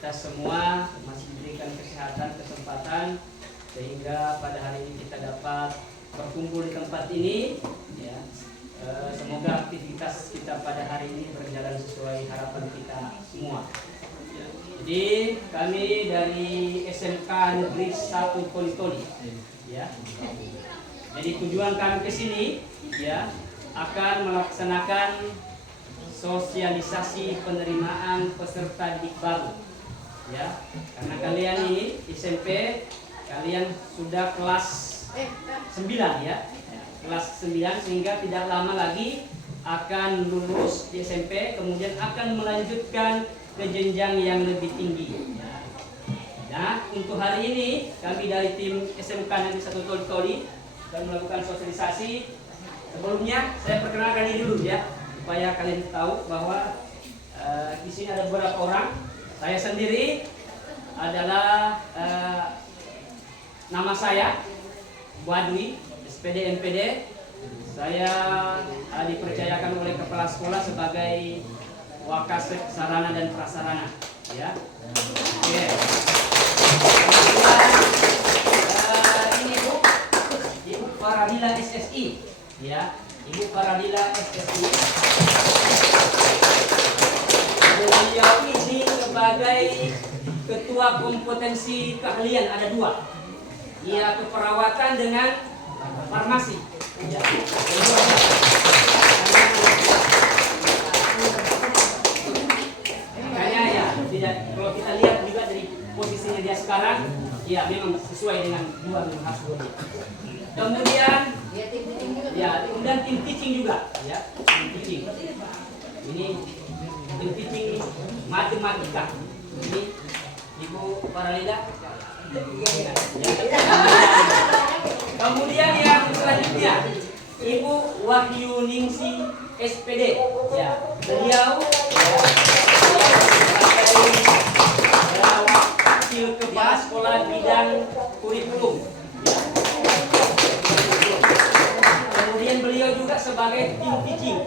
kita semua masih diberikan kesehatan, kesempatan sehingga pada hari ini kita dapat berkumpul di tempat ini. Ya, semoga aktivitas kita pada hari ini berjalan sesuai harapan kita semua. Jadi kami dari SMK Negeri 1 Toli-Toli, ya. Jadi tujuan kami ke sini, ya, akan melaksanakan sosialisasi penerimaan peserta didik baru, ya. Karena kalian ini SMP, kalian sudah kelas 9, ya, kelas 9, sehingga tidak lama lagi akan lulus di SMP, kemudian akan melanjutkan ke jenjang yang lebih tinggi. Nah, untuk hari ini kami dari tim SMK Negeri 1 Toli-Toli dan melakukan sosialisasi. Sebelumnya saya perkenalkan diri dulu, ya, supaya kalian tahu bahwa di sini ada beberapa orang. Saya sendiri adalah nama saya Wadwi, SPD MPD. Saya dipercayakan oleh kepala sekolah sebagai Wakasek Sarana dan Prasarana, ya. Oke. Ini Ibu Faradila SSI, ya. Ibu Faradila SSI. Beliau ini sebagai ketua kompetensi keahlian ada 2. Ia keperawatan dengan farmasi. Ya. Makanya ya, tidak, kalau kita lihat juga dari posisinya dia sekarang, ya memang sesuai dengan 2 khas. Kemudian ya, kemudian tim teaching juga, ya, tim teaching. Ini tim teaching matematika. Ini Ibu Faralida. Ya. Kemudian yang selanjutnya Ibu Wahyu Ningsi SPD. Ya, beliau wakil kepala sekolah bidang kurikulum. Ya. Kemudian beliau juga sebagai tim teaching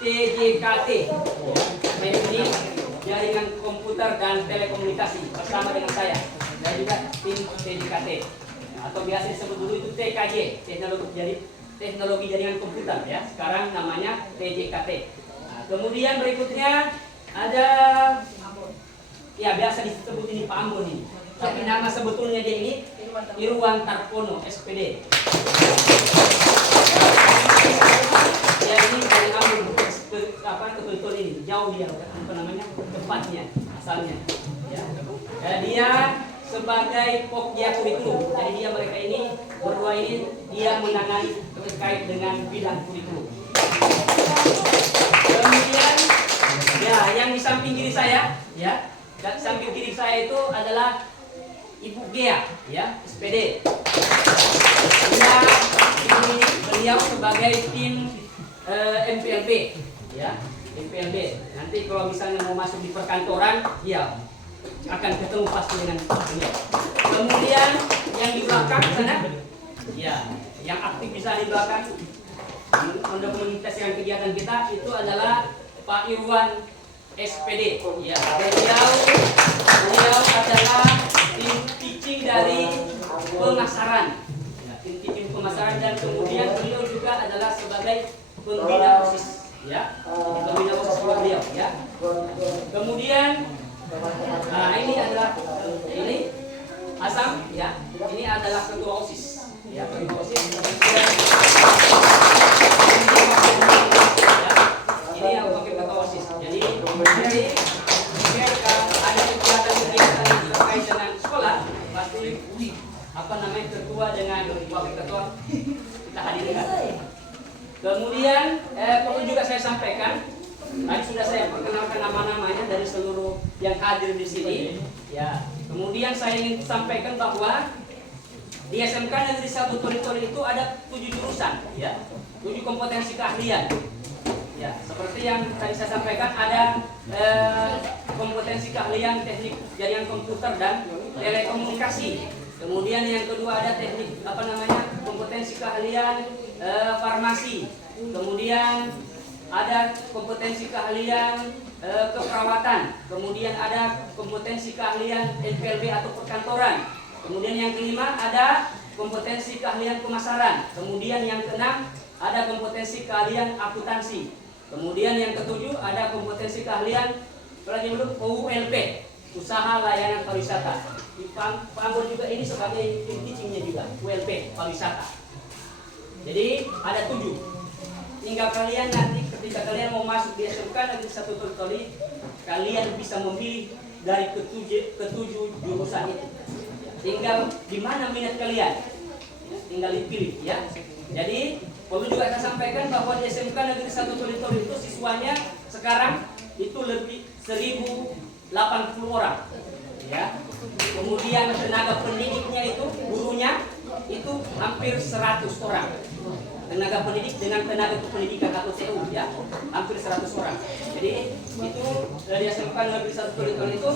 TJKT. Ya. Ini jaringan komputer dan telekomunikasi bersama dengan saya. Saya juga tim TJKT. Atau biasa disebut dulu itu TKJ, teknologi jaringan komputer, ya. Sekarang namanya TJKT. Nah, kemudian berikutnya ada, ya biasa disebut ini Pak Ambon ini. Tapi nama sebetulnya dia ini Irwan Tarpono SPD. Ya, ini dari Ambon ke betul ini jauh dia, apa namanya, tempatnya asalnya. Ya. Dia sebagai pokja kurikulum. Jadi mereka ini berdua ini dia menangani terkait dengan bidang kurikulum. Kemudian ya, yang di samping kiri saya, ya, dan samping kiri saya itu adalah Ibu Gea, ya, SPD. Beliau sebagai tim MPLB, ya, MPLB. Nanti kalau misalnya mau masuk di perkantoran, ya akan ketemu pasti dengan beliau. Kemudian yang di belakang sana, ya, yang aktif bisa di belakang mendokumentasikan kegiatan kita itu adalah Pak Irwan SPD. Ya, beliau adalah tim teaching dari pemasaran, ya, tim teaching pemasaran, dan kemudian beliau juga adalah sebagai pembina OSIS, ya, pembina OSIS beliau, ya. Kemudian nah, ini adalah Asam, ya. Ini adalah ketua OSIS, ya, ketua OSIS. Ya. Ini yang pakai ketua OSIS. Jadi ada kegiatan-kegiatan yang terkait dengan sekolah, pasti apa namanya, ketua dengan wakil ketua kita hadirkan. Kemudian perlu juga saya sampaikan, tadi sudah saya perkenalkan nama-namanya dari seluruh yang hadir di sini. Ya, kemudian saya ingin sampaikan bahwa di SMK Negeri 1 Toli-Toli itu ada 7 jurusan, ya, 7 kompetensi keahlian. Ya, seperti yang tadi saya sampaikan, ada kompetensi keahlian teknik jaringan komputer dan telekomunikasi. Kemudian yang kedua ada teknik kompetensi keahlian farmasi. Kemudian ada kompetensi keahlian keperawatan, kemudian ada kompetensi keahlian NPLB atau perkantoran, kemudian yang kelima ada kompetensi keahlian pemasaran, kemudian yang keenam ada kompetensi keahlian akuntansi, kemudian yang ketujuh ada kompetensi keahlian ULP, usaha layanan pariwisata. Pak Ambon juga ini sebagai teachingnya juga ULP pariwisata. Jadi ada 7. Tinggal kalian nanti ketika kalian mau masuk di SMK Negeri 1 Toli, kalian bisa memilih dari ketujuh jurusan itu. Tinggal di mana minat kalian, tinggal dipilih ya. Jadi perlu juga saya sampaikan bahwa di SMK Negeri 1 Toli itu siswanya sekarang itu lebih 1080 orang ya. Kemudian tenaga pendidiknya itu gurunya itu hampir 100 orang. Tenaga pendidik dengan tenaga kependidikan atau TU ya, hampir 100 orang. Jadi itu dari SMK Negeri 1 Toli itu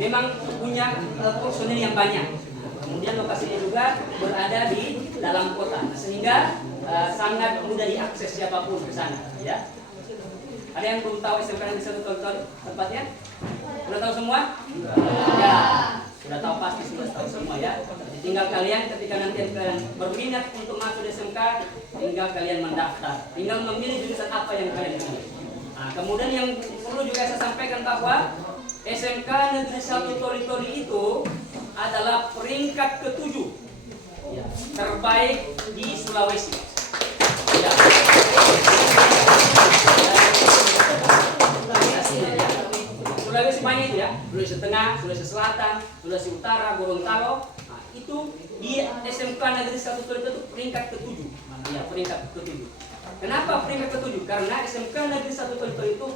memang punya personil yang banyak. Kemudian lokasinya juga berada di dalam kota, sehingga sangat mudah diakses siapapun ke sana ya. Ada yang belum tahu SMK Negeri 1 Toli tempatnya? Sudah tahu semua? Ya, sudah tahu, pasti sudah tahu semua ya. Tinggal kalian ketika nanti kalian berminat untuk masuk di SMK, tinggal kalian mendaftar, tinggal memilih jurusan apa yang kalian pilih. Nah, kemudian yang perlu juga saya sampaikan bahwa SMK Negeri 1 Toli itu adalah peringkat ke-7 ya, terbaik di Sulawesi. Ya. Sulawesi banyak itu ya, Sulawesi Tengah, Sulawesi Selatan, Sulawesi Utara, Gorontalo. Nah, itu di SMK Negeri 1 Toli itu peringkat ke-7. Ya, peringkat ke-7. Kenapa peringkat ke-7? Karena SMK Negeri 1 Toli itu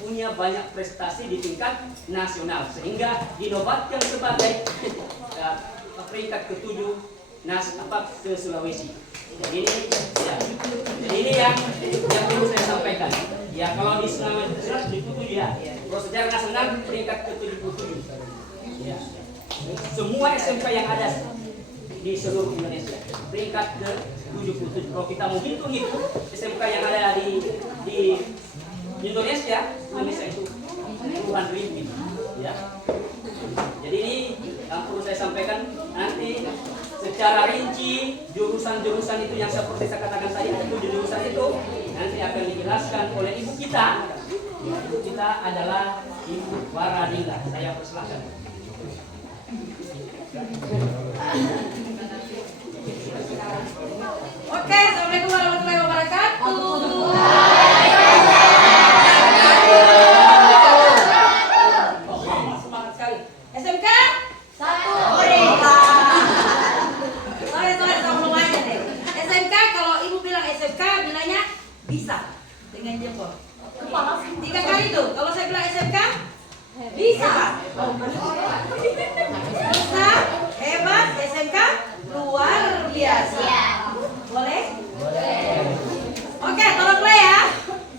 punya banyak prestasi di tingkat nasional sehingga dinobatkan sebagai peringkat ke-7 ke Sulawesi. Jadi ini yang perlu saya sampaikan. Ya, kalau di Sulawesi Selatan di 7 ya. Kalau secara nasional peringkat ke-77. Ya. Semua SMK yang ada di seluruh Indonesia peringkat ke-77. Kalau kita mau hitung itu SMK yang ada di Indonesia itu puluhan ribu ya. Jadi ini yang perlu saya sampaikan. Nanti secara rinci jurusan-jurusan itu yang seperti saya katakan tadi, ada 7 jurusan itu nanti akan dijelaskan oleh ibu kita. Ibu kita adalah Ibu Waradinda. Saya persilakan. Oke, assalamualaikum warahmatullahi wabarakatuh. Semangat sekali. SMK 1. Sorry, sama aja deh. SMK, kalau ibu bilang SMK, bilangnya bisa dengan jempol. 3 kali tuh. Kalau saya bilang SMK, bisa. Bisa, hebat, SMK luar biasa. Boleh? Oke, tolong play ya.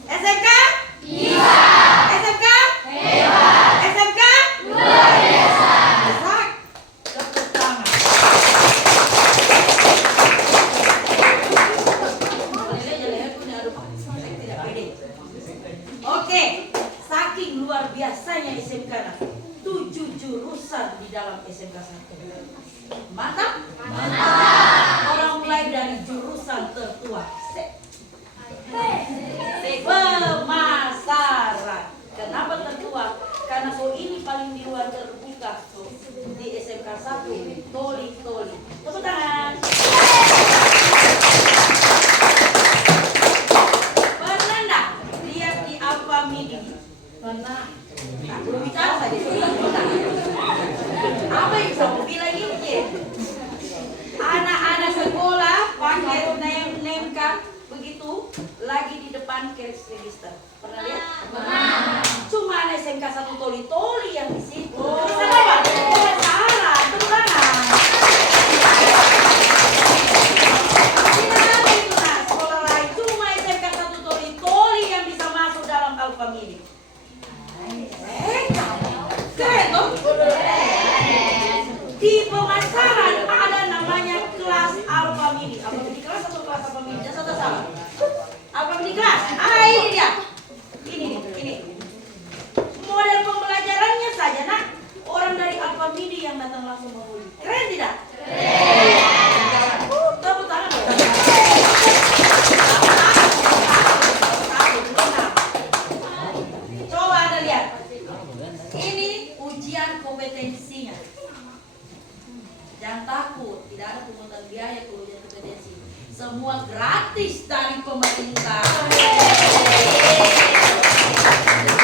SMK bisa. SMK hebat. SMK luar biasa. Tepuk tangan. Tidak pede. Oke, saking luar biasanya SMK 7 jurusan di dalam SMK 1. Mantap? Mantap. Orang mulai dari jurusan tertua pemasaran. Kenapa tertua? Karena ini paling di luar terbuka di SMK 1 Toli. Tepuk tangan. Pernah enggak lihat di Alfa Midi? Pernah. Nah, belum bicara saja. Apa yang bisa bilang ini? Anak-anak sekolah pakai name card begitu lagi di depan cash register. Pernah lihat? Pernah. Cuma ada SMK 1 Toli yang di situ. Bisa apa? Salah, terulangan. Tidak ada itu nah, sekolah lain. Cuma SMK 1 Toli yang bisa masuk dalam Alfa Midi. Keren toh? Di pemasaran ada namanya kelas Alfa Midi. Alfa Midi kelas atau kelas Alfa Midi? Jangan salah. Alfa Midi kelas. Ini dia. yang datang langsung menghuni. Keren tidak? Keren. Tepuk tangan dong. Coba Anda lihat. Ini ujian kompetensinya. Jangan takut, tidak ada pungutan biaya kalau ujian kompetensi. Semua gratis dari pemerintah.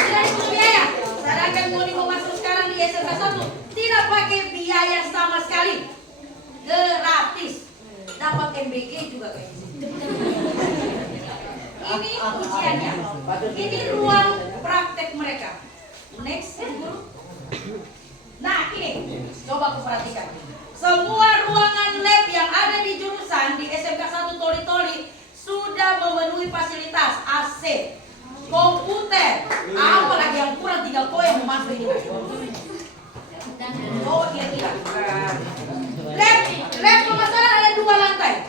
Tidak dipungut biaya. Sedangkan mau masuk sekarang di SMK 1 tidak pakai biaya sama sekali. Gratis. Dapat MBG juga kayak sini. Ini ujiannya. Ini ruang praktek mereka. Next, guru. Nah, ini coba aku perhatikan. Semua ruangan lab yang ada di jurusan di SMK 1 Toli-Toli sudah memenuhi fasilitas AC, komputer, apalagi yang kurang tinggal kau yang mau masuk ini. Oh, kira-kira. Lab pemasaran ada 2 lantai.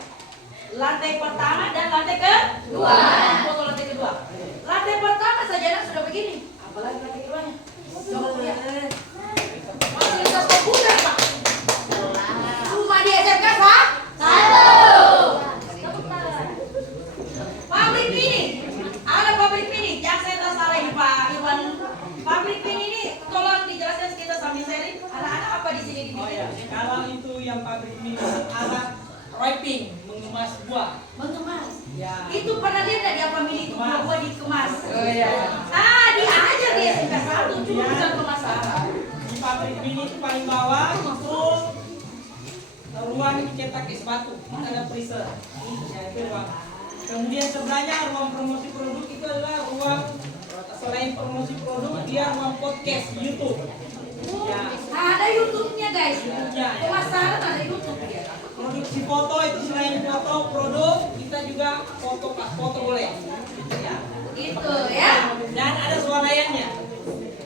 Lantai pertama dan lantai kedua. Foto lantai kedua. Lantai pertama saja sudah begini. Apalagi lantai keduanya. Coba lihat. Fasilitas komputer, Pak. Cuma di SMK 1. Pabrik mini. Ada pabrik mini. Yang saya tak salah ini Pak Iwan. Pabrik mini ini tolong dijelaskan kita sambil sharing. Anak-anak apa di sini dibikin? Oh ya, kalau itu yang pabrik mini alat wrapping, mengemas buah. Mengemas. Ya. Itu pernah lihat nggak di apa mini itu buah dikemas? Oh ya. Diajar di SMK 1 cuma bukan pemasaran. Di pabrik mini itu paling bawah itu ruang cetak es batu, ada freezer. Ya, itu ruang. Kemudian sebelahnya ruang promosi produk itu adalah ruang selain promosi produk dia ruang podcast YouTube. Ya. Ada YouTube-nya guys. YouTube-nya, ya. Pemasaran ada YouTube ya. Produksi foto itu selain foto produk kita juga foto boleh. Ya. Gitu ya. Dan ada swalayannya.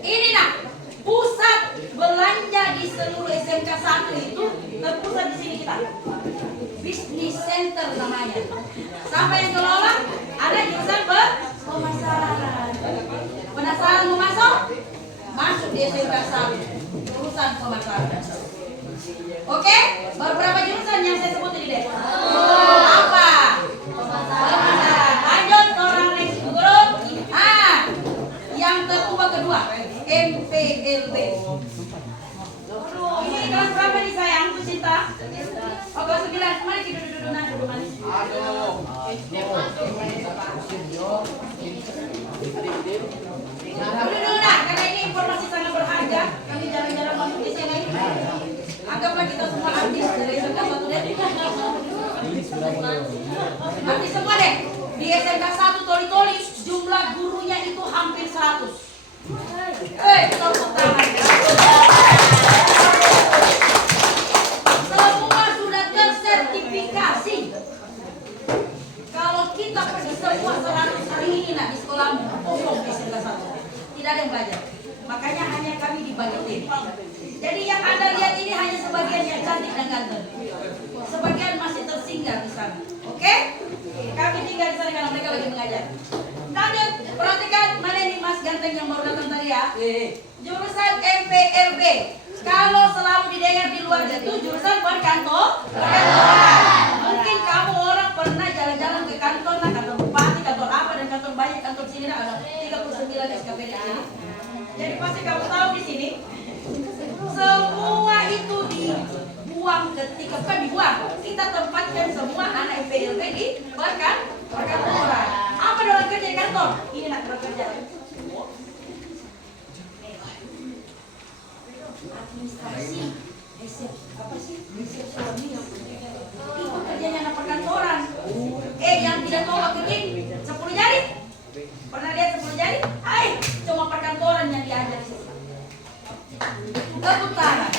Ini nak pusat belanja di seluruh SMK 1 itu terpusat di sini kita. Business Center namanya. Sampai yang kelola ada jurusan pemasaran. Penasaran mau masuk? Masuk di SMK 1 jurusan pemasaran. Oke, beberapa jurusan yang saya sebut tadi deh. Apa? Pemasaran. Lanjut orang next group. Yang tertua kedua, MPLB. Ini kelas berapa nih sayang, Bu Cinta? Oh, kelas 9. Mari kita duduk nah, duduk manis. Duduk nah, karena ini informasi sangat berharga. Kami jarang-jarang masuk di sini. Anggaplah kita semua artis dari SMK 1 deh. Artis semua deh. Di SMK 1 Toli-Toli jumlah gurunya itu hampir 100. Tepuk tangan. Semua sudah tersertifikasi. Kalau kita pergi semua 100 hari ini nah di sekolahmu, kosong di SMK 1. Tidak ada yang belajar. Makanya hanya kami dibagi tim. Jadi yang Anda lihat ini hanya sebagian yang cantik dan ganteng. Sebagian masih tersinggah di sana. Oke? Kami tinggal di sana karena mereka lagi mengajar. Lanjut, perhatikan mana ini Mas ganteng yang baru datang tadi ya. Jurusan MPLB. Kalau selalu didengar di luar itu jurusan perkantoran. Mungkin kamu orang pernah jalan-jalan ke kantor, nah kantor bupati, kantor apa dan kantor banyak, kantor sini nah, ada 39 SKPD di sini. Jadi pasti kamu tahu di sini semua itu dibuang ketika bukan dibuang. Kita tempatkan semua anak MPLB di perkantoran. Apa dalam kerja di kantor? Ini nak bekerja. Administrasi, apa sih? Itu kerjanya anak perkantoran. Yang tidak tahu kerja 10 jari. Pernah lihat 10 jari? Cuma perkantoran yang diajar di sini. Tepuk tangan.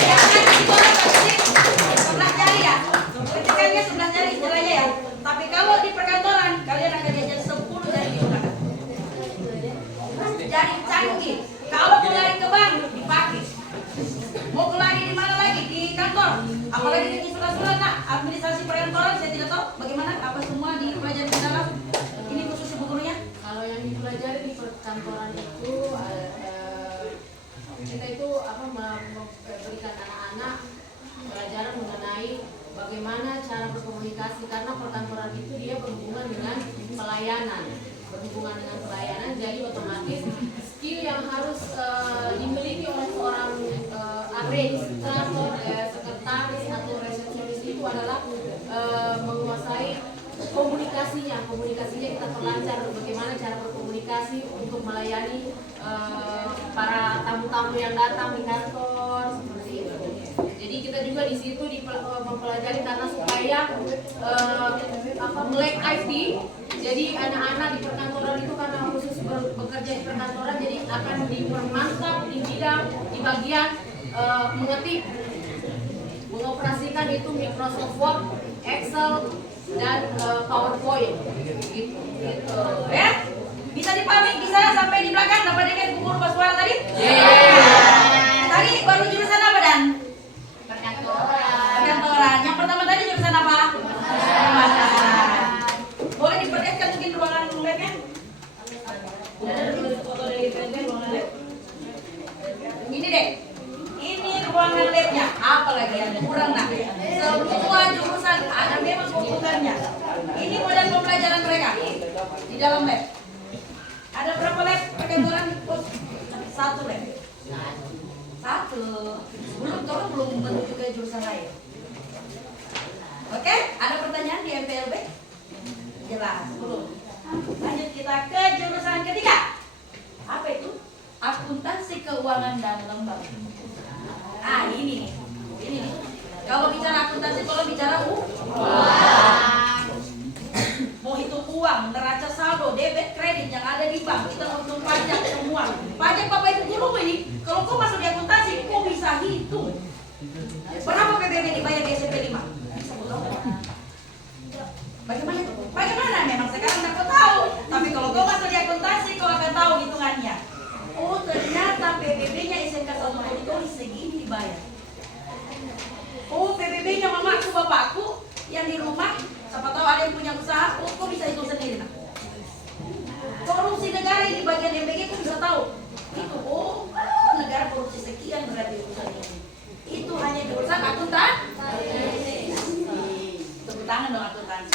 Yang ada di bawah pasti 11 jari ya. Ketikanya 11 jari istilahnya ya. Tapi kalau di perkantoran kalian akan diajar 10 jari digunakan. Jadi canggih. Kalau mau lari ke bank dipakai. Mau lari di mana lagi? Di kantor. Apalagi di surat-surat nah, administrasi perkantoran saya tidak tahu bagaimana apa semua dipelajari di dalam. Ini khusus ibu gurunya. Kalau yang dipelajari di perkantoran itu kita itu apa bagaimana cara berkomunikasi, karena perkantoran itu dia berhubungan dengan pelayanan, jadi otomatis skill yang harus dimiliki oleh seorang administrator, sekretaris atau resepsionis itu adalah menguasai komunikasinya kita perlancar bagaimana cara berkomunikasi untuk melayani para tamu-tamu yang datang di kantor seperti itu. Jadi kita juga di situ mempelajari karena supaya melek IT. Jadi anak-anak di perkantoran itu karena khusus bekerja di perkantoran, jadi akan dipermantap di bidang di bagian mengetik, mengoperasikan itu Microsoft Word, Excel, dan PowerPoint. Gitu. Ya? Bisa dipamit, bisa sampai di belakang dapat dekat guru suara tadi? Tadi baru jurusan apa Dan? Perkantoran. Yang pertama tadi jurusan apa? Boleh diperlihatkan mungkin ruangan labnya? Ini deh. Ini ruangan labnya. Apa lagi yang kurang nak? Semua jurusan ada memang komputernya. Ini model pembelajaran mereka di dalam lab. Ada berapa lab perkantoran? Satu lab. Satu. Belum menuju ke jurusan lain. Oke, ada pertanyaan di MPLB? Jelas, belum. Lanjut kita ke jurusan ketiga. Apa itu? Akuntansi keuangan dan lembaga. Ah, ini nih. Kalau bicara akuntansi, kalau bicara uang. Mau hitung uang, neraca saldo, debit, kredit yang ada di bank, kita mau hitung pajak semua. Pajak Bapak Ibu guru ini, kalau kau masuk di akuntansi, kau bisa hitung. Berapa PBB dibayar di SMP 5? Bagaimana? Bagaimana? Memang sekarang tidak kau tahu. Tapi kalau kau masuk di akuntansi, kau akan tahu hitungannya. Oh, ternyata PBB-nya SMK 1 itu segini dibayar. Oh, PBB-nya mamaku, bapakku yang di rumah, siapa tahu ada yang punya usaha, oh, kau bisa hitung sendiri. Nah. Korupsi negara ini bagian MBG, kau bisa tahu. Itu, oh, negara korupsi sekian berarti urusan ini. Itu hanya jurusan akuntansi. Tepuk tangan dong akuntansi.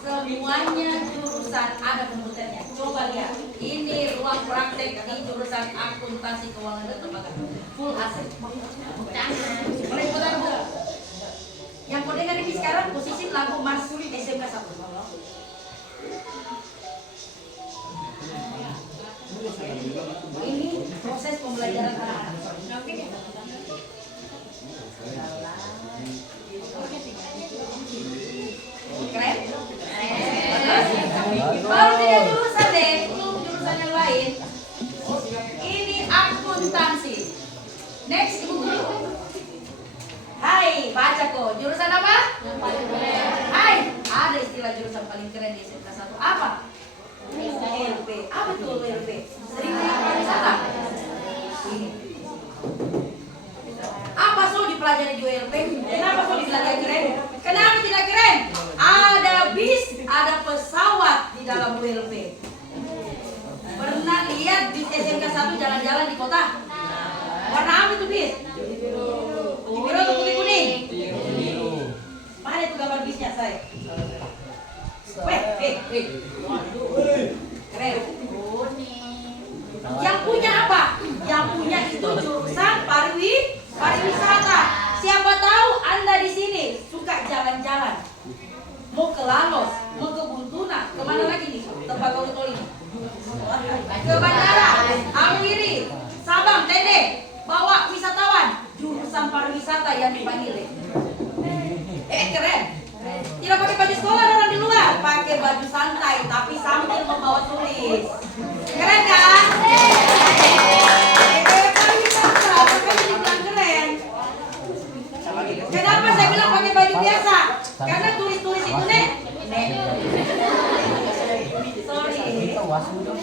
Semuanya jurusan ada komputernya. Coba lihat. Ini ruang praktek di jurusan akuntansi keuangan dan lembaga. Full AC. Boleh ikutan Bu? Yang kau dengar ini sekarang posisi lagu Mas SMK 1. Ini proses pembelajaran anak-anak. Keren? Baru tidak jurusan deh, belum jurusan yang lain. Ini akuntansi. Next, Ibu Guru. Hai, baca kok. Jurusan apa? Hai, ada istilah jurusan paling keren di SMK 1. Apa? ULP. Apa itu ULP? Sering pariwisata. Ini. Apa so dipelajari di ULP? Kenapa so dipelajari keren? Kenapa tidak keren? Ada bis, ada pesawat di dalam ULP. Pernah lihat bis SMK 1 jalan-jalan di kota? Warna apa itu bis? Biru atau putih kuning? Mana itu gambar bisnya saya? Keren. Yang punya apa? Yang punya itu jurusan pariwisata. Siapa tahu Anda di sini suka jalan-jalan, mau ke Lalos, mau ke Buntuna, kemana lagi nih? Tembagau ini, ke Bandara, Alwiri, Sabang, Tende, bawa wisatawan, jurusan pariwisata yang dipanggil. Keren. Tidak pakai baju sekolah orang di luar, pakai baju santai tapi sambil membawa tulis. Keren kan? Pariwisata, makanya dibilang keren. Kenapa saya bilang pakai baju biasa? Karena tulis-tulis itu sorry.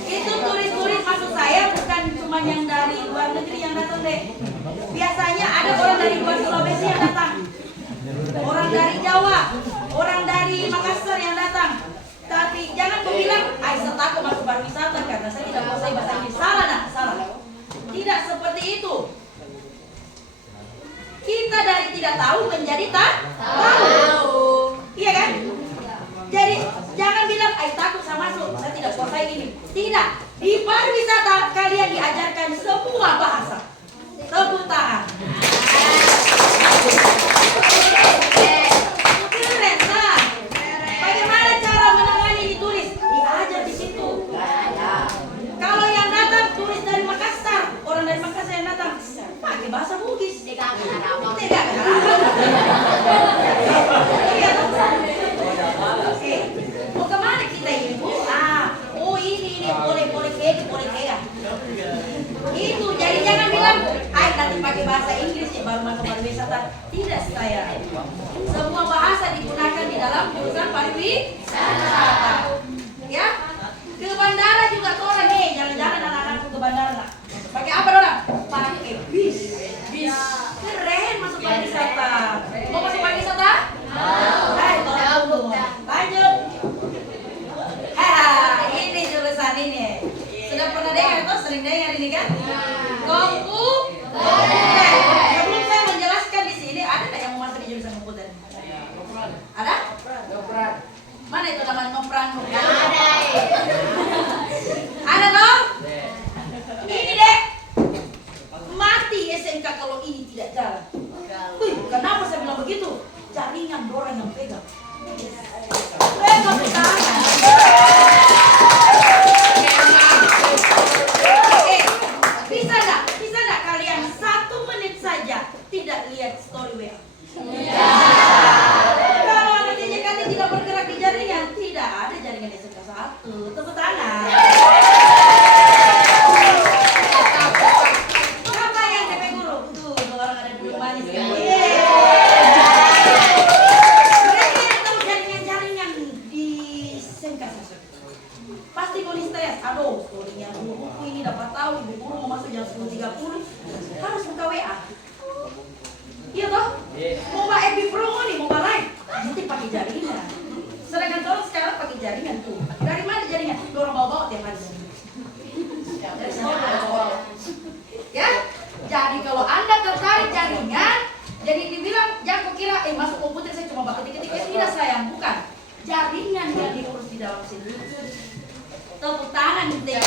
Itu tulis-tulis maksud saya bukan cuma yang dari luar negeri yang datang deh. Biasanya ada orang dari luar Sulawesi yang datang, orang dari Jawa, orang dari Makassar yang datang. Tapi jangan bilang, saya takut masuk pariwisata karena saya tidak menguasai bahasa Inggris. Salah nak, salah. Tidak seperti itu. Kita dari tidak tahu menjadi tahu. Iya kan? Jadi jangan bilang, takut sama masuk, saya tidak kuasai ini. Tidak. Di pariwisata kalian diajarkan semua bahasa. Tepuk tangan. Keren, nah. Bagaimana cara menangani di turis? Diajar di situ. Kalau yang datang turis dari Makassar, orang dari Makassar yang datang pakai bahasa Bugis. Tidak Iya, mau kemana kita ini, Bu? Ini boleh kega. Itu jadi jangan bilang, nanti pakai bahasa Inggris ya baru masuk pariwisata. Tidak, saya. Semua bahasa digunakan di dalam jurusan pariwisata. Ya, ke bandara juga tuh orang nih, jalan-jalan anak-anakku ke bandara. Nah. Pakai apa orang? Pakai bis. Keren masuk pariwisata. Mau masuk pariwisata? Lanjut. Ini jurusan ini. Sudah pernah dengar atau sering dengar ini kan? Komputer. Sebelum saya menjelaskan di sini, ada nggak yang mau masuk di jurusan komputer? Ada? Mana itu namanya nopran? Ada dong? Ini deh. Mati SMK kalau ini tidak jalan. Kenapa saya bilang begitu? Jaringan orang yang pegang. Bisa nggak kalian 1 menit saja tidak lihat story WA? Kalau anak JKT tidak bergerak di jaringan, tidak ada jaringan SMK 1. Tepuk tangan. Siapa yang DP guru? Tuh, orang ada dulu manis kan? Mereka yang tahu jaringan-jaringan di SMK 1. Pasti kau stres. Aduh, storynya buku ini dapat tahu ibu guru mau masuk jam 10.30 harus buka WA. Iya toh? Mau FB promo nih, mau live, nanti pakai jaringan. Sedangkan kalau sekarang pakai jaringan tuh. Dari mana jaringan? Dorong bawa-bawa tiap hari. Dari sana bawa. Ya? Jadi kalau Anda tertarik jaringan, jadi dibilang jangan kau kira masuk komputer saya cuma bakal ketik-ketik. Tidak sayang, bukan. Jaringan yang diurus di dalam sini. Tepuk tangan gitu ya.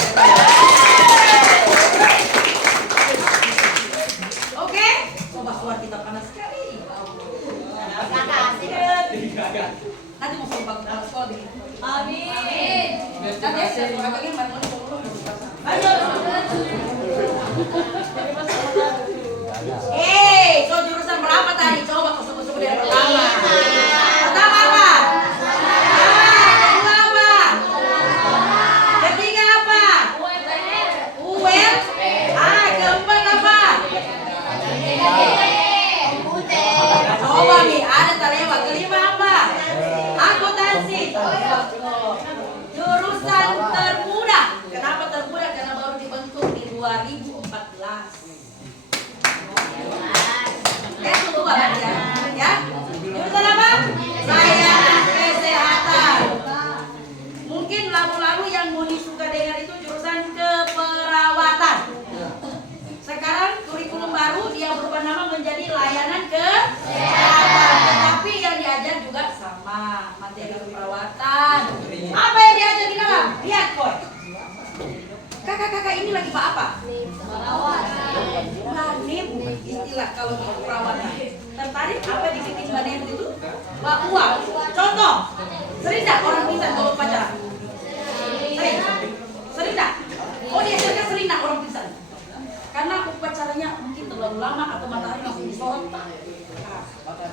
Oke, coba suara kita panas sekali. Nanti mau suruh bagus dalam sekolah begini. Amin. Nanti saya suara kalian bareng-bareng ngomong. Lanjut. So jurusan berapa tadi? Coba kau sebut-sebut dari pertama. Pertama apa? Coba nih, ada terlewat. Kelima apa? Akuntansi. Jurusan termuda. Kenapa termuda? Karena baru dibentuk di 2014. Tunggu banget ya. Jurusan apa? Layanan kesehatan. Mungkin lalu-lalu yang Muni suka dengar itu jurusan keperawatan. Sekarang kurikulum baru dia berubah nama menjadi layanan kesehatan. Tetapi yang diajar juga sama, materi keperawatan. Apa yang diajar di dalam? Lihat boy. Kakak-kakak ini lagi apa? Banem, istilah kalau di keperawatan. Tertarik apa dibikin banem itu? Uang. Contoh, sering tak orang pingsan kalau pacaran? Sering tak? Oh dia sering tak orang pingsan? Karena upacaranya mungkin terlalu lama atau matahari langsung disorot.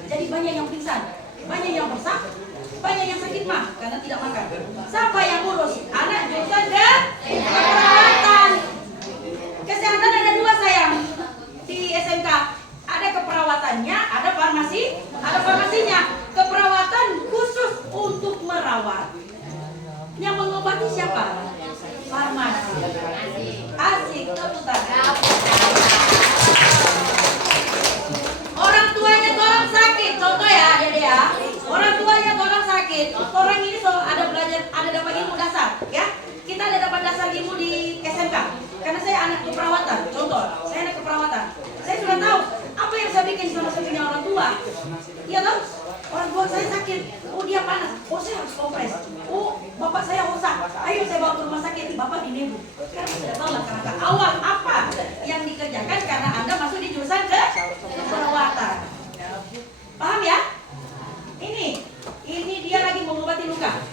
Jadi banyak yang pingsan, banyak yang rusak, banyak yang sakit mah karena tidak makan. Siapa yang urus? Anak jurusan keperawatan. Kesehatan ada 2 sayang di SMK. Ada keperawatannya, ada farmasinya. Keperawatan khusus untuk merawat. Yang mengobati siapa? Ibu. Karena sudah tahu langkah-langkah awal apa yang dikerjakan karena Anda masuk di jurusan keperawatan. Paham ya? Ini dia lagi mengobati luka.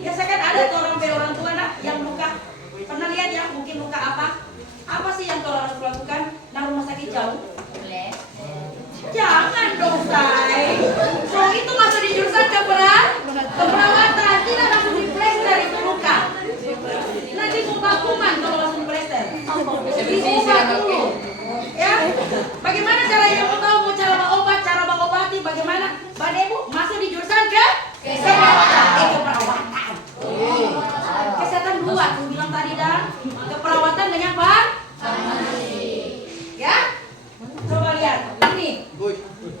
Biasa kan ada orang tua nak yang luka. Pernah lihat ya? Mungkin luka apa? Apa sih yang kalau harus lakukan? Nah, rumah sakit jauh? Jangan dong, say. So itu masuk di jurusan keperawatan. Tidak langsung di plester itu luka. Nanti mau bakuman kalau langsung plester. Diubah dulu. Ya, bagaimana caranya? Mau tahu mau cara obat, cara mengobati bagaimana? Mbak Debu masuk di jurusan keperawatan. Kesehatan dua, aku bilang tadi dan keperawatan dengan ya. Coba lihat ini.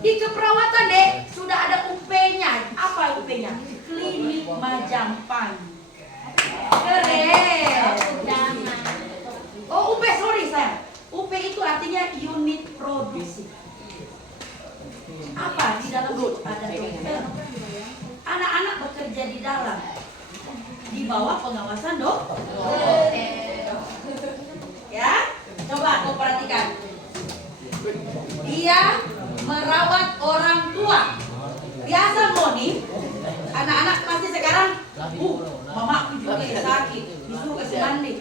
Di keperawatan deh sudah ada UP-nya. Apa UP-nya? Klinik Majampang. Keren. Oh, UP, sorry saya. UP itu artinya unit produksi. Apa di dalam itu ada dokter? Anak-anak bekerja di dalam. Di bawah pengawasan dokter. Ya, coba kau perhatikan. Dia merawat orang tua. Biasa Moni, anak-anak pasti sekarang, mamaku juga yang sakit, disuruh kasih mandi.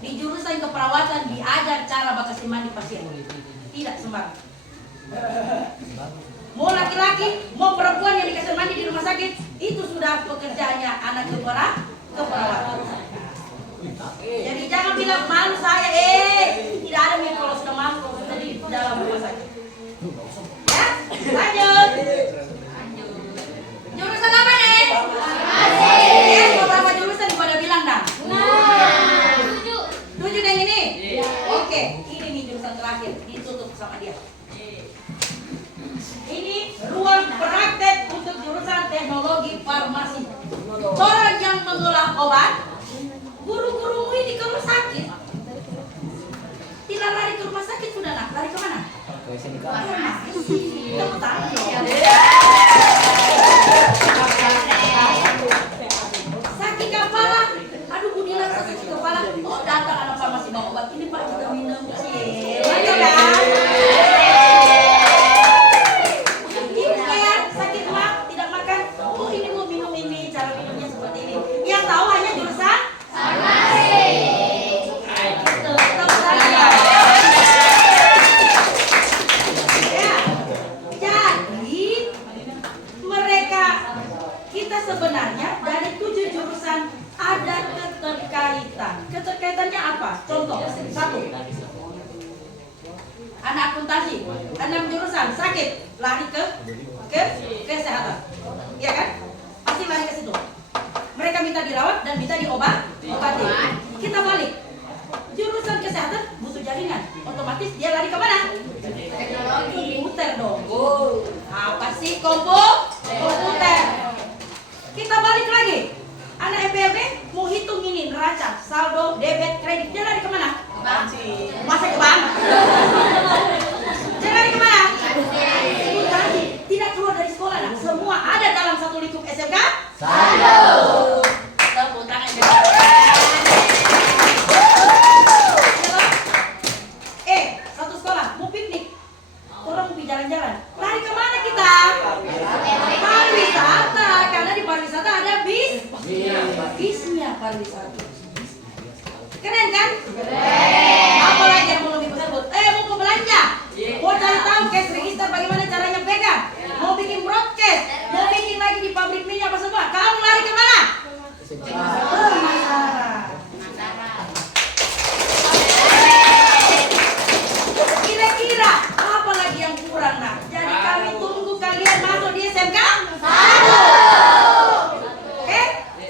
Di jurusan keperawatan diajar cara kasih mandi pasien. Tidak sembarang. Mau laki-laki, mau perempuan yang dikasih mandi di rumah sakit, itu sudah pekerjaannya anak keperawatan. Jadi jangan bilang malu saya, tidak ada yang kalau sudah malu kalau sudah di dalam rumah sakit. Ya, lanjut. Jurusan apa nih? Beberapa jurusan pada bilang dah. 7 yang ini. Oke, ini nih jurusan terakhir ditutup sama dia. Ini ruang praktek untuk jurusan teknologi farmasi. Orang yang mengolah obat. Guru-guru ini kalau sakit, tidak lari ke rumah sakit sudah nak, lari kemana? Tepuk tangan. Sakit kepala, aduh Budila sakit kepala. Oh datang anak farmasi bawa obat ini Pak juga minum. Ayo dah. Ini kayak sakit mah tidak makan. Oh ini mau minum ini, cara minumnya seperti ini. Yang tahu hanya jurusan sebenarnya dari 7 jurusan ada keterkaitan. Keterkaitannya apa? Contoh, 1. Anak akuntansi, 6 jurusan sakit, lari ke kesehatan. Iya kan? Pasti lari ke situ. Mereka minta dirawat dan minta diobati. Kita balik. Jurusan kesehatan butuh jaringan. Otomatis dia lari ke mana? Teknologi. Komputer dong. Apa sih komputer? Kita balik lagi. Anak EPB mau hitung ini neraca, saldo, debit, kredit. Dia lari kemana? Masa ke bank? Dia lari kemana? Tidak keluar dari sekolah. Nah. Semua ada dalam satu lingkup SMK. Tepuk tangan. Satu sekolah mau piknik. Orang mau jalan-jalan. Lari kemana kita? Pariwisata. Karena di pariwisata ada bisnya pariwisata. Keren kan? Apa lagi yang mau lebih tersebut? Mau belanja? Mau cari tahu cash register bagaimana caranya pegang? Mau bikin broadcast? Mau bikin lagi di pabrik minyak apa semua? Kamu lari kemana? Kira-kira apa lagi yang kurang nak? Jadi kami tunggu kalian masuk di SMK 1. Oke?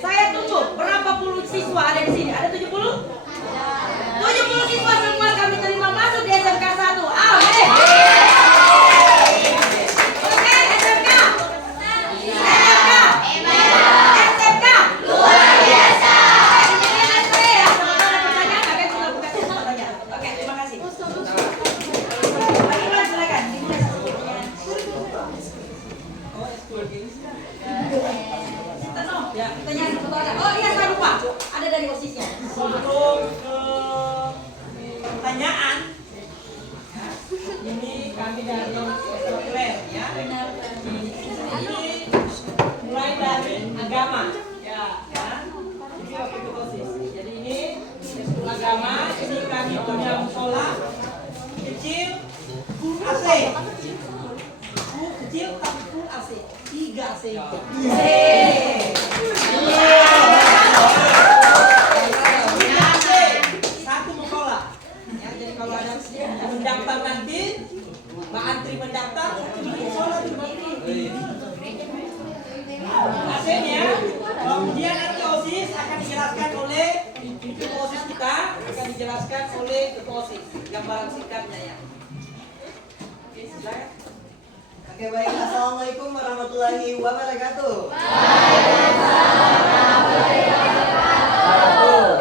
Saya tunggu. Berapa puluh siswa ada di sini? Ada 70? 70 siswa semua kami terima masuk di SMK 1. Amin. Oke, SMK. SMK. sebelum ke pertanyaan, ya, ini kami dari Claire ya. Ini mulai dari agama, ya. Ini waktu itu OSIS. Jadi ini ekskul agama, ini kami punya musola kecil, full AC. Kecil tapi full AC, 3 AC. Satu musola. Ya, jadi kalau ada mendaftar nanti, Mbak Antri mendaftar, ini musola AC-nya. Kemudian nanti OSIS akan dijelaskan oleh ketua OSIS kita, akan dijelaskan oleh ketua OSIS. Gambaran singkatnya ya. Oke, silakan. Oke baik, assalamualaikum warahmatullahi wabarakatuh.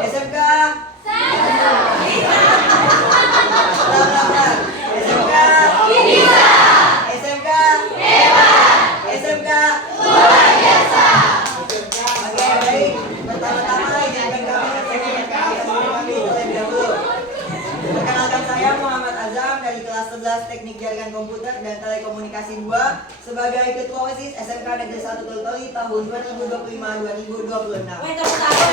SMK. SMK. SMK. SMK. Oke baik, pertama-tama izinkan kami terlebih dahulu. Perkenalkan saya Muhammad Azam dari kelas 11 Teknik Jaringan Komputer dan Telekomunikasi 2 sebagai Ketua OSIS SMK Negeri 1 Toli tahun 2025-2026. Wait, tepuk tangan.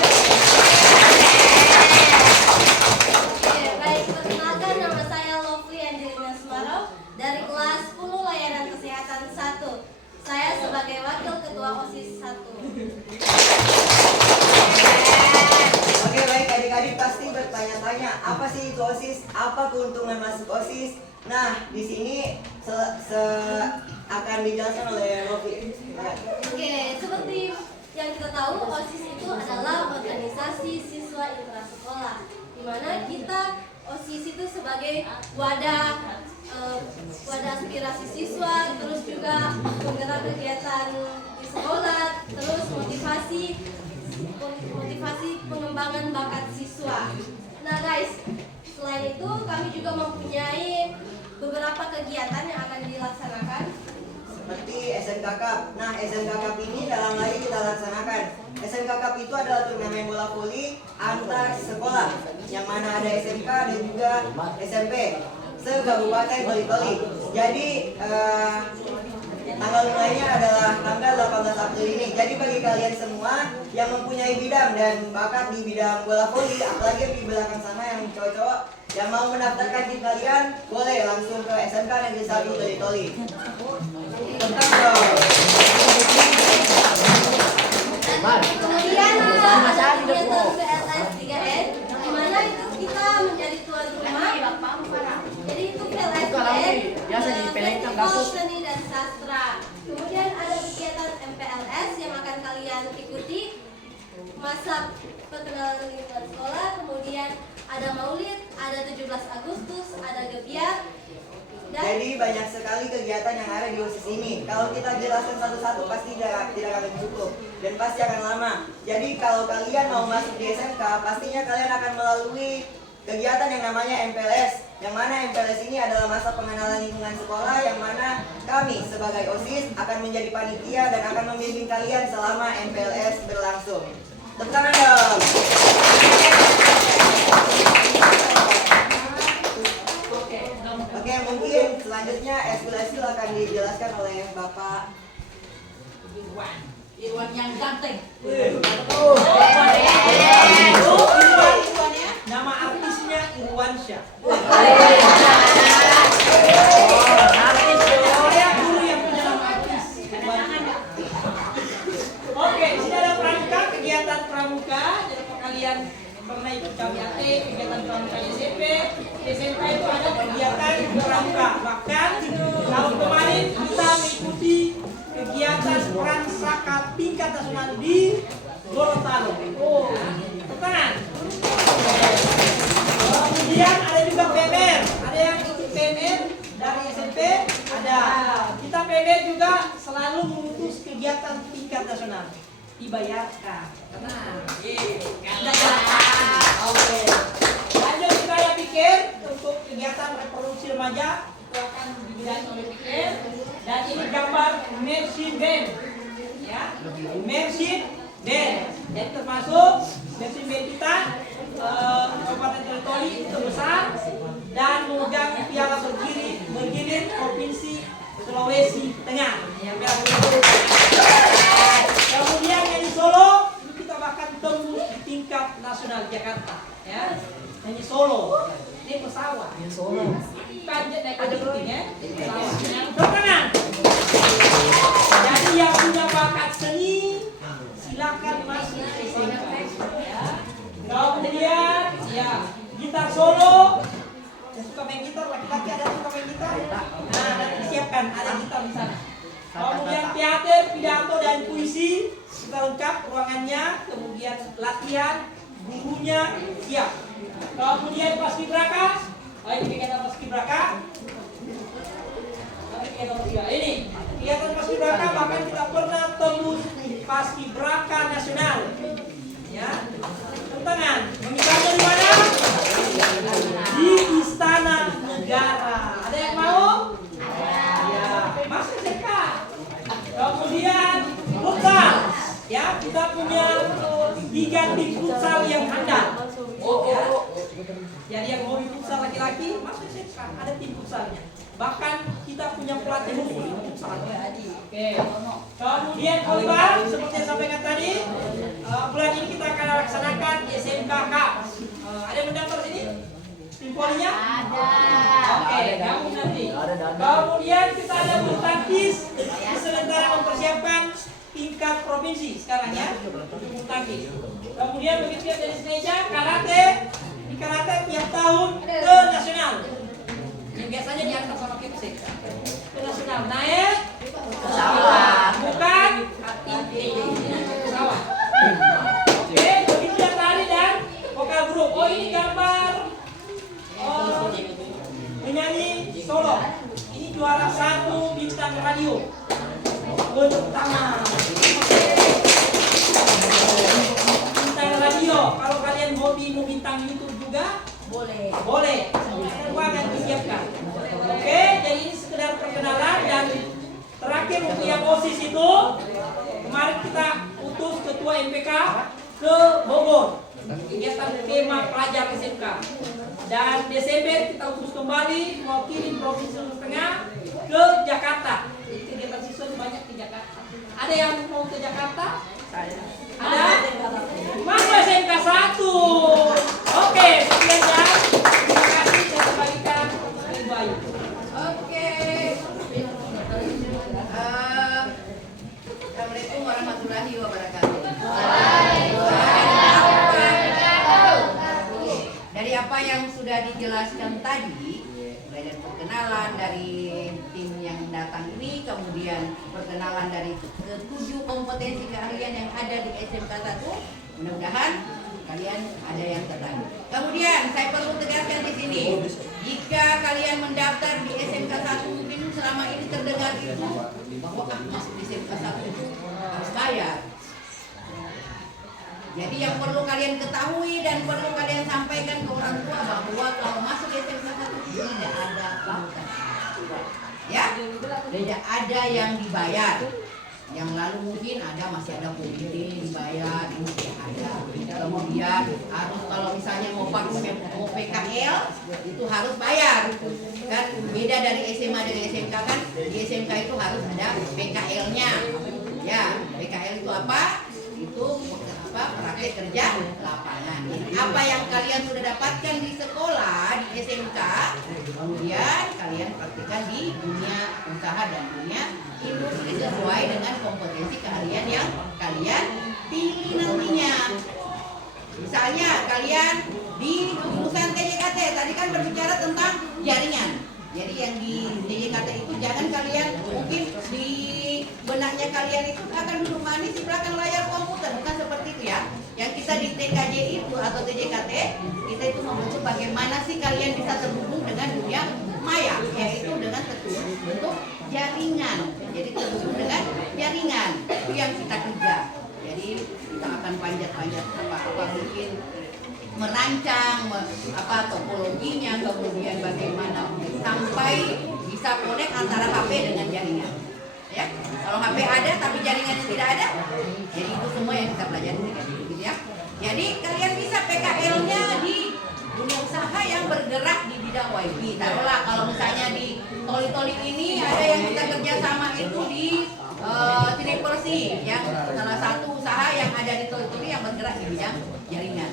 Oke, baik, perkenalkan nama saya Lovely Angelina Sumarau dari kelas 10 Layanan Kesehatan 1. Saya sebagai Wakil Ketua OSIS 1. Oke baik, adik-adik pasti bertanya-tanya apa sih itu OSIS? Apa keuntungan masuk OSIS? Nah, di sini akan dijelaskan oleh Rofi. Oke, seperti yang kita tahu, OSIS itu adalah organisasi siswa intrasekolah, di mana kita OSIS itu sebagai wadah aspirasi siswa, terus juga menggerak kegiatan di sekolah, terus motivasi pengembangan bakat siswa. Nah guys, selain itu kami juga mempunyai beberapa kegiatan yang akan dilaksanakan Seperti SMK Cup. Nah, SMK Cup ini dalam lagi kita laksanakan. SMK Cup itu adalah turnamen bola voli antar sekolah, yang mana ada SMK dan juga SMP se-Kabupaten Toli. Jadi tanggal mulainya adalah tanggal 18 April ini. Jadi bagi kalian semua yang mempunyai bidang dan bakat di bidang bola voli, apalagi yang di belakang sana yang cowok-cowok yang mau mendaftarkan tim kalian, boleh langsung ke SMK Negeri 1 Toli. Tentang dong. Kemudian ada kegiatan PLS 3N, di mana itu kita menjadi tuan rumah. Jadi itu PLS 3N, Festival Seni dan Sastra. Kemudian ada kegiatan MPLS yang akan kalian ikuti, masa perkenalan lingkungan sekolah. Kemudian ada Maulid, ada 17 Agustus, ada Gebiar. Jadi banyak sekali kegiatan yang ada di OSIS ini. Kalau kita jelaskan satu-satu pasti tidak akan cukup dan pasti akan lama. Jadi kalau kalian mau masuk di SMK, pastinya kalian akan melalui kegiatan yang namanya MPLS. Yang mana MPLS ini adalah masa pengenalan lingkungan sekolah, yang mana kami sebagai OSIS akan menjadi panitia dan akan membimbing kalian selama MPLS berlangsung. Tepuk tangan dong. Oke, mungkin selanjutnya ekskul akan dijelaskan oleh Bapak Irwan yang ganteng. Nama artisnya Irwansyah. Saya guru yang punya nama artis. Oke, di sini ada pramuka, kegiatan pramuka. Jadi kalau kalian pernah ikut KBAT, kegiatan pramuka SMP itu ada kegiatan pramuka. Bahkan tahun kemarin kita mengikuti kegiatan pransaka tingkat nasional di Gorontalo. Tenang. Kemudian ada juga PMR. Ada yang ikut PMR dari SMP? Ada. Kita PMR juga selalu mengutus kegiatan tingkat nasional. Dibayarkan. Tenang. Oke. Lanjut saya pikir untuk kegiatan reproduksi remaja itu akan dibidangi oleh pikir. Dan ini gambar Mercy Band, ya, Mercy Band. Jadi termasuk Mercy Band kita Sulawesi Tengah. Yang merah putih. Kemudian nyanyi solo itu kita bahkan tembus di tingkat nasional Jakarta. Ya, nyanyi solo. Ini pesawat. Nyanyi solo. Panjat naik ada ya. Pesawat. Tepuk tangan. Jadi yang punya bakat seni silakan masuk ke SMK. Ya. Kemudian ya gitar solo. Yang suka main gitar, laki-laki ada yang suka main gitar. Nah, nanti disiapkan ada gitar di sana. Kemudian teater, pidato dan puisi kita lengkap ruangannya. Kemudian latihan, gurunya siap. Kemudian paskibraka, ayo kegiatan paskibraka. Ini kegiatan paskibraka bahkan kita pernah tembus paskibraka nasional. Ya, tangan. Mengibarnya di mana? Di Istana Negara. Ada yang mau? Ya, masuk SMK. Kemudian futsal. Ya, kita punya 3 tim futsal yang handal. Ya. Jadi yang hobi futsal laki-laki masuk SMK. Ada tim futsalnya. Bahkan kita punya pelatih khusus futsal. Oke. Kemudian volleyball seperti yang sampaikan tadi, bulan ini kita akan laksanakan SMK Cup. Ada yang mendaftar sini? Tim volinya? Ada. Oke, kamu nanti. Kemudian kita ada bulu tangkis. Sementara mempersiapkan tingkat provinsi sekarang ya untuk bulu tangkis. Kemudian begitu ya tenis meja, karate. Di karate tiap tahun ke nasional. Yang biasanya di atas sama kipsik. Ke nasional naik pesawat. Bukan pesawat. Oke, begitu yang tadi dan vokal grup. Oh ini gambar penyanyi solo. Ini juara 1 bintang radio. Bentuk tangan. Bintang radio. Kalau kalian hobi mau bintang YouTube juga boleh. Boleh. Ruangan disiapkan. Oke, jadi ini sekedar perkenalan dan terakhir untuk yang OSIS itu kemarin kita utus ketua MPK ke Bogor. Kegiatan tema pelajar SMK. Dan Desember kita utus kembali mewakili Provinsi Sulawesi Tengah ke Jakarta. Jadi kegiatan siswa banyak di Jakarta. Ada yang mau ke Jakarta? Ada? Masuk SMK 1. Oke, sekian ya. Terima kasih saya kembalikan ke Ibu Ayu. Oke. Assalamualaikum warahmatullahi wabarakatuh. Dari apa yang sudah dijelaskan tadi, mulai dari perkenalan dari tim yang datang ini, kemudian perkenalan dari ke-7 kompetensi keahlian yang ada di SMK 1, mudah-mudahan kalian ada yang tertarik. Kemudian saya perlu tegaskan di sini, jika kalian mendaftar di SMK 1 mungkin selama ini terdengar itu bahwa masuk di SMK 1 itu harus bayar. Jadi yang perlu kalian ketahui dan perlu kalian sampaikan ke orang tua bahwa kalau masuk di SMK 1 tidak ada bayar. Ya, tidak ada yang dibayar. Yang lalu mungkin masih ada komite dibayar, ini tidak ada. Kemudian harus kalau misalnya mau PKL itu harus bayar. Kan beda dari SMA dengan SMK kan, di SMK itu harus ada PKL-nya. Ya, PKL itu apa? Itu praktek kerja lapangan. Apa yang kalian sudah dapatkan di sekolah di SMK, kemudian kalian praktikkan di dunia usaha dan dunia industri sesuai dengan kompetensi keahlian yang kalian pilih nantinya. Misalnya kalian di jurusan TJKT, tadi kan berbicara tentang jaringan. Jadi yang di TJKT itu jangan kalian mungkin di benaknya kalian itu akan duduk manis di belakang layar komputer, bukan seperti itu ya. Yang kita di TKJ itu atau TJKT, kita itu membentuk bagaimana sih kalian bisa terhubung dengan dunia maya, yaitu dengan bentuk jaringan. Jadi terhubung dengan jaringan, itu yang kita kerja. Jadi kita akan panjat-panjat apa mungkin merancang topologinya, kemudian bagaimana sampai bisa connect antara HP dengan jaringan. Ya, kalau HP ada tapi jaringannya tidak ada, jadi itu semua yang kita pelajari gitu ya. Jadi kalian bisa PKL-nya di dunia usaha yang bergerak di bidang WiFi. Taruhlah kalau misalnya di Toli-Toli ini ada yang kita Osi yang salah satu usaha yang ada di Toli-Toli yang bergerak di bidang jaringan.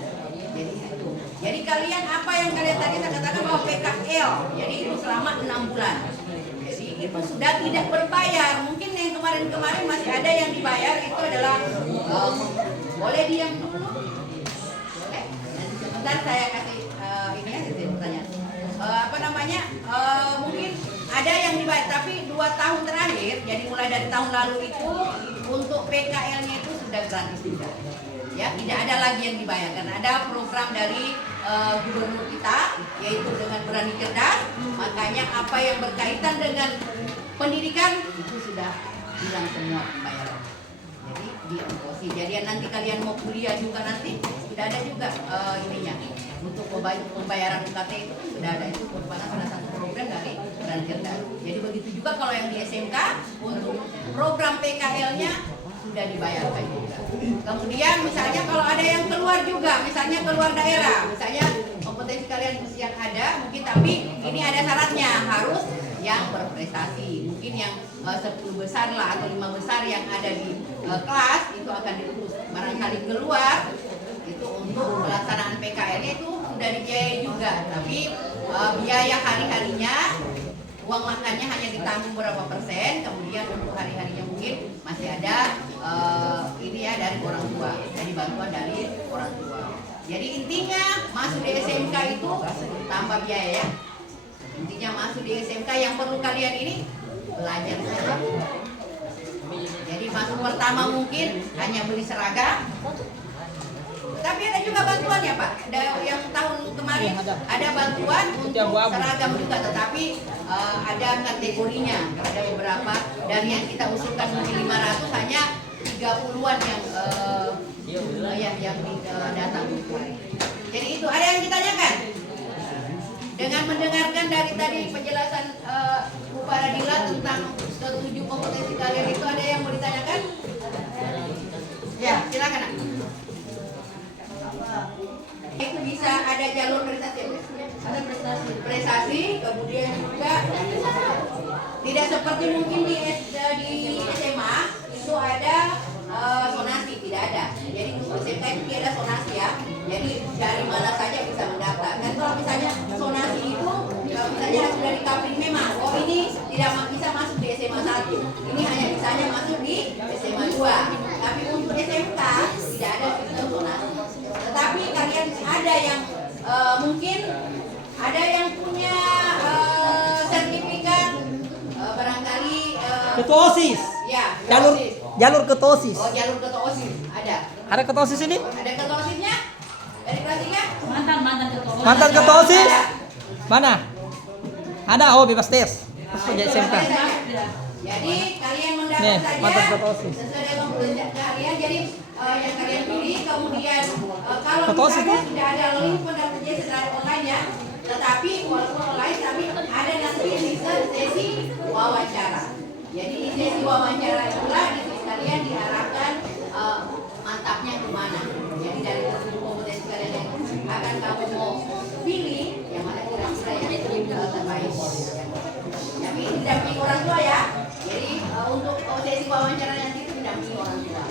Jadi itu. Jadi kalian apa yang kalian tadi saya katakan bahwa PKL, jadi itu selama 6 bulan. Jadi itu sudah tidak berbayar. Mungkin yang kemarin-kemarin masih ada yang dibayar itu adalah boleh diam dulu. Boleh. Nanti sebentar saya kasih ini ya pertanyaan. Mungkin ada yang dibayar tapi 2 tahun terakhir, jadi mulai dari tahun lalu itu untuk PKL-nya itu sudah gratis juga. Ya, tidak ada lagi yang dibayar karena ada program dari gubernur kita yaitu dengan Berani Cerdas. Makanya apa yang berkaitan dengan pendidikan itu sudah hilang semua pembayaran. Jadi diongkosi. Jadi nanti kalian mau kuliah juga nanti sudah ada juga ininya. Untuk pembayaran UKT itu sudah ada, itu merupakan salah satu program dari Berani Cerdas. Jadi begitu juga kalau yang di SMK untuk program PKL-nya sudah dibayarkan juga. Kemudian misalnya kalau ada yang keluar juga, misalnya keluar daerah, misalnya kompetensi kalian yang ada mungkin, tapi ini ada syaratnya, harus yang berprestasi. Mungkin yang 10 besar lah atau 5 besar yang ada di kelas itu akan diurus. Barangkali keluar itu untuk pelaksanaan PKL-nya itu sudah dibiayai juga, tapi biaya hari-harinya, uang makannya hanya ditanggung berapa persen, kemudian untuk hari-harinya mungkin masih ada ini ya dari orang tua, jadi bantuan dari orang tua. Jadi intinya masuk di SMK itu tambah biaya ya. Intinya masuk di SMK yang perlu kalian ini belajar saja. Jadi masuk pertama mungkin hanya beli seragam. Tapi ada juga bantuan ya Pak. Ada yang tahun kemarin ada bantuan untuk seragam juga, tetapi ada kategorinya. Ada beberapa dari yang kita usulkan mungkin 500 hanya 30-an yang datang. Jadi itu ada yang ditanyakan. Dengan mendengarkan dari tadi penjelasan Bu Paradila tentang 7 kompetensi kalian itu, ada yang mau ditanyakan? Ya, silakan. Itu bisa ada jalur prestasi, ada prestasi, kemudian juga tidak seperti mungkin di SMA itu ada sonasi, tidak ada. Jadi untuk SMK itu tidak ada sonasi ya. Jadi dari mana saja bisa mendaftar. Dan kalau misalnya sonasi itu misalnya sudah dikapling memang, oh ini tidak bisa masuk di SMA 1, ini hanya bisanya masuk di SMA 2. Tapi untuk SMK tidak ada sistem sonasi. Tetapi kalian ada yang mungkin ada yang punya sertifikat barangkali Ketua OSIS. ya Jalur ketua OSIS. oh jalur ketua OSIS ada. Ada ketua OSIS ini? Ada ketua OSISnya dari kelas 3? Mantan ketua. Mantan ketua OSIS? Mana? Ada, oh bebas tes. Jadi SMK. Jadi kalian mendaftar Nih, saja mantan ketua OSIS. sesuai dengan pekerjaan kalian. Jadi yang kalian pilih, kemudian kalau Ketua OSIS misalnya tuh? sudah ada link pendaftarnya secara online ya, tetapi walaupun online tapi ada nanti sesi wawancara. Jadi di sesi wawancara itulah di sesi kalian diarahkan mantapnya kemana. Jadi dari kompetensi kalian yang akan kamu mau pilih yang mana kira-kira yang terbaik. Tapi didampingi orang tua ya. Jadi untuk sesi wawancara nanti itu didampingi orang tua.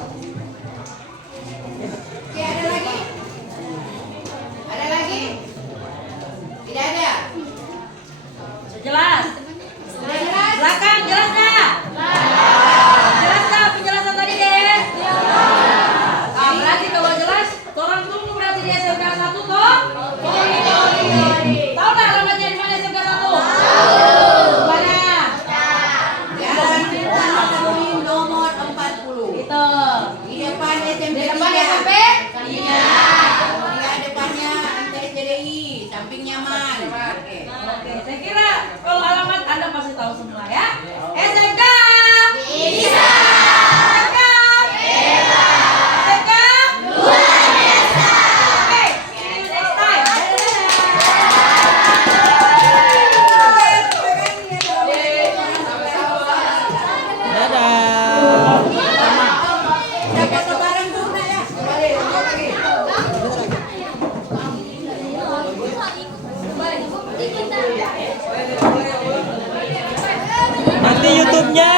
Oke, ada lagi? Ada lagi? Tidak ada? Jelas. Sudah jelas? Belakang jelas nggak? Jelas nggak penjelasan tadi deh? Berarti kalau jelas, orang tunggu berarti di SMK 1 toh? Tahu nggak alamatnya di mana SMK 1? Mana? Jalan Sultan Hasanuddin nomor 40. Itu. Di depan SMP. Di depan 3. SMP? Iya. Kemudian depannya MTSJDI, samping nyaman. Oke. Oke, saya kira kalau alamat Anda pasti tahu semua ya. SMK Bisa. SMK SMK luar biasa. Oke, see you next time. Dadah. Udah foto bareng dulu nak ya. Nanti YouTube-nya